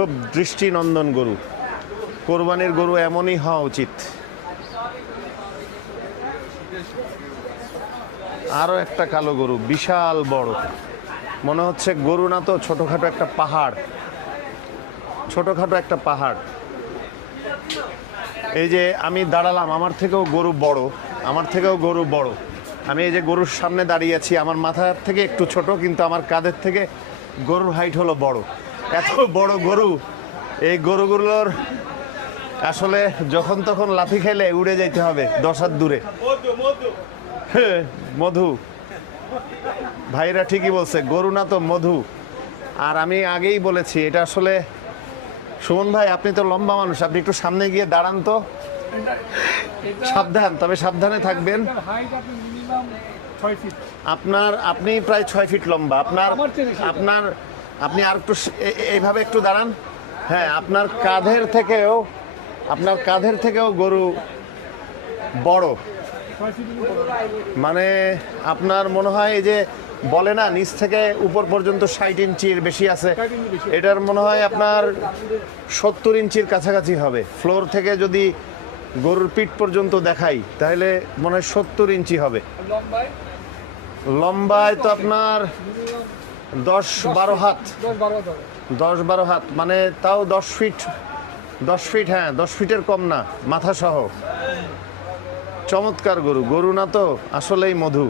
খুব দৃষ্টিনন্দন গরু। কোরবানির গরু এমনই হওয়া উচিত। আরও একটা কালো গরু, বিশাল বড়, মনে হচ্ছে গরু না তো ছোটোখাটো একটা পাহাড়, ছোটোখাটো একটা পাহাড়। এই যে আমি দাঁড়ালাম, আমার থেকেও গরু বড়, আমার থেকেও গরু বড়। আমি এই যে গরুর সামনে দাঁড়িয়ে আছি, আমার মাথার থেকে একটু ছোট, কিন্তু আমার কাঁধের থেকে গরুর হাইট হলো বড়। এত বড় গরু, এই গরুগুলোর আসলে যখন তখন লাথি খেলে উড়ে যাইতে হবে 10 হাত দূরে। মধু, ভাইরা ঠিকই বলছে, গরু না তো মধু। আর আমি আগেই বলেছি, এটা আসলে সুমন ভাই, আপনি তো লম্বা মানুষ, আপনি একটু সামনে গিয়ে দাঁড়ান তো। সাবধান, তবে সাবধানে থাকবেন। আপনি প্রায় 6 ফিট লম্বা। আপনি আর একটু এইভাবে একটু দাঁড়ান। হ্যাঁ, আপনার কাঁধের থেকেও গরু বড়। মানে আপনার মনে হয় এই যে বলে না, নিচ থেকে উপর পর্যন্ত 60 ইঞ্চির বেশি আছে, এটার মনে হয় আপনার 70 ইঞ্চির কাছাকাছি হবে। ফ্লোর থেকে যদি গরুর পিঠ পর্যন্ত দেখাই তাহলে মনে হয় 70 ইঞ্চি হবে। লম্বায় তো আপনার 10-12 হাত, 10-12 হাত, মানে তাও 10 ফিট। হ্যাঁ, 10 ফিটের কম না, মাথা সহ। চমৎকার গরু, গরু না তো আসলেই মধু।